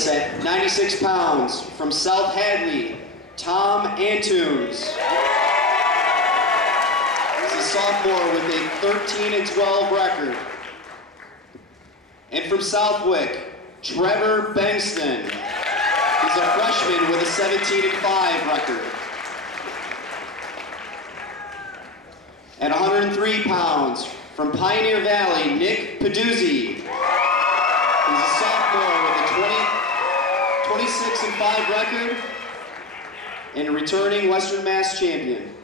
Indianapolis at 96 pounds, from South Hadley, Tom Antunes. He's a sophomore with a 13-12 record. And from Southwick, Trevor Bengston. He's a freshman with a 17-5 record. At 103 pounds, from Pioneer Valley, Nick Peduzzi. He's a sophomore with a 26-5 record and a returning Western Mass champion.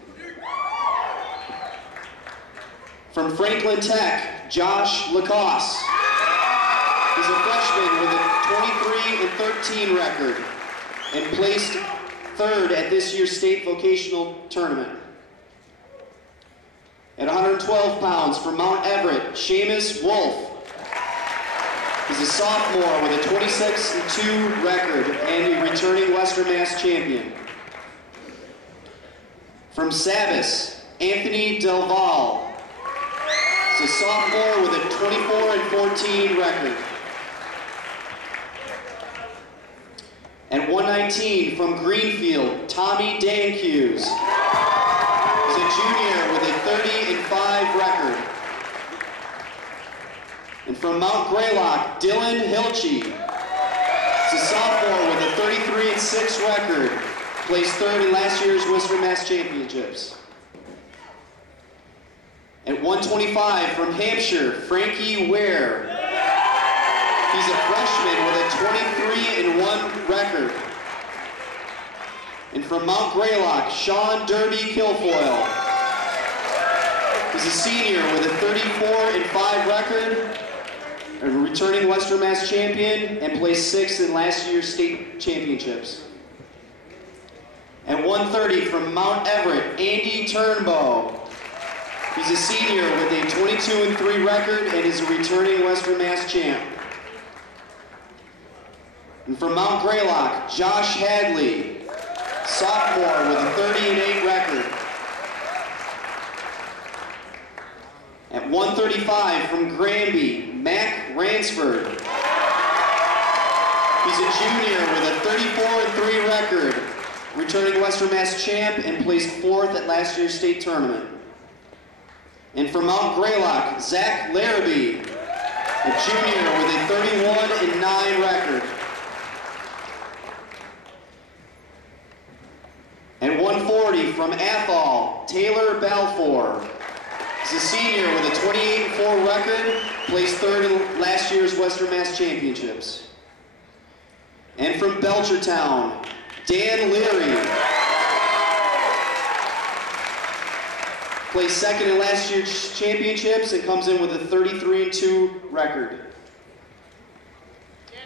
From Franklin Tech, Josh Lacoste. He's a freshman with a 23-13 record and placed third at this year's state vocational tournament. At 112 pounds, from Mount Everett, Seamus Wolf. He's a sophomore with a 26-2 record and a returning Western Mass champion. From Savas, Anthony Del Val. He's a sophomore with a 24-14 record. At 119, from Greenfield, Tommy Dancuse. He's a junior with a 30-5 record. And from Mount Greylock, Dylan Hilchey. He's a sophomore with a 33-6 record. Placed third in last year's Western Mass Championships. At 125, from Hampshire, Frankie Ware. He's a freshman with a 23-1 record. And from Mount Greylock, Sean Derby Kilfoyle. He's a senior with a 34-5 record, a returning Western Mass champion, and placed sixth in last year's state championships. At 130, from Mount Everett, Andy Turnbow. He's a senior with a 22-3 record and is a returning Western Mass champ. And from Mount Greylock, Josh Hadley, sophomore with a 30-8 record. At 135, from Granby, Mac Ransford. He's a junior with a 34-3 record, returning Western Mass champ and placed fourth at last year's state tournament. And from Mount Greylock, Zach Larrabee, a junior with a 31-9 record. At 140, from Athol, Taylor Balfour. He's a senior with a 28-4 record, placed third in last year's Western Mass Championships. And from Belchertown, Dan Leary. Placed second in last year's championships and comes in with a 33-2 record.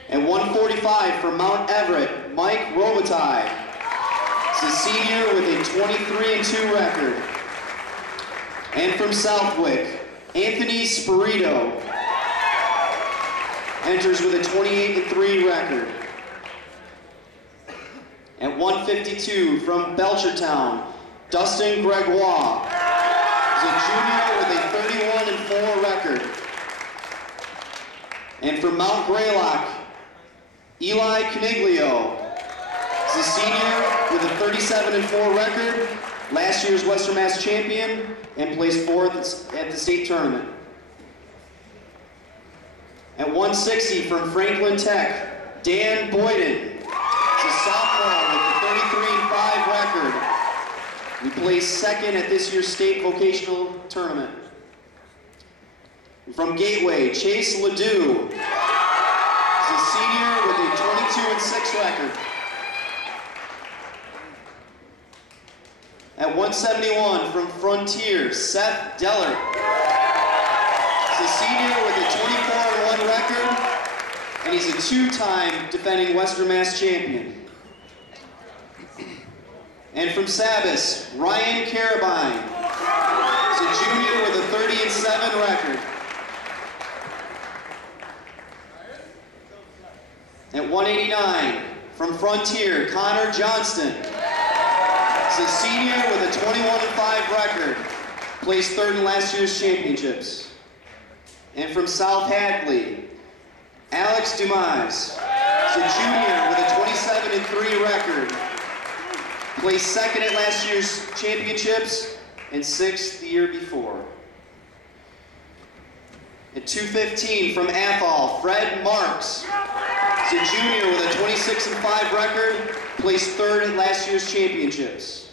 At 145, from Mount Everett, Mike Robitaille. He's a senior with a 23-2 record. And from Southwick, Anthony Spirito enters with a 28-3 record. At 152, from Belchertown, Dustin Gregoire. He's a junior with a 31-4 record. And from Mount Greylock, Eli Caniglio. He's a senior with a 37-4 record, last year's Western Mass champion, and placed fourth at the state tournament. At 160, from Franklin Tech, Dan Boyden. He's a sophomore with a 33-5 record. He placed second at this year's state vocational tournament. And from Gateway, Chase Ledoux. He's a senior with a 22-6 record. At 171, from Frontier, Seth Dellert. He's a senior with a 24-1 record, and he's a two-time defending Western Mass champion. And from Savas, Ryan Carabine. He's a junior with a 30-7 record. At 189, from Frontier, Connor Johnston. He's a senior with a 21-5 record, placed third in last year's championships. And from South Hadley, Alex Dumas. He's a junior with a 27-3 record. Placed second at last year's championships and 6th the year before. At 215 from Athol, Fred Marks. He's a junior with a 26-5 record, placed 3rd at last year's championships.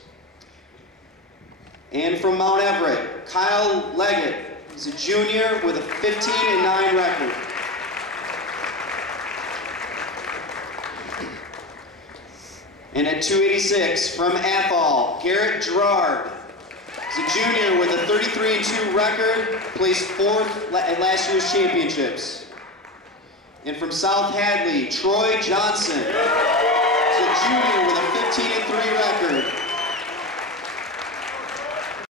And from Mount Everett, Kyle Leggett. He's a junior with a 15-9 record. And at 286 from Athol, Garrett Gerard. He's a junior with a 33-2 record, placed 4th at last year's championships. And from South Hadley, Troy Johnson. He's a junior with a 15-3 record.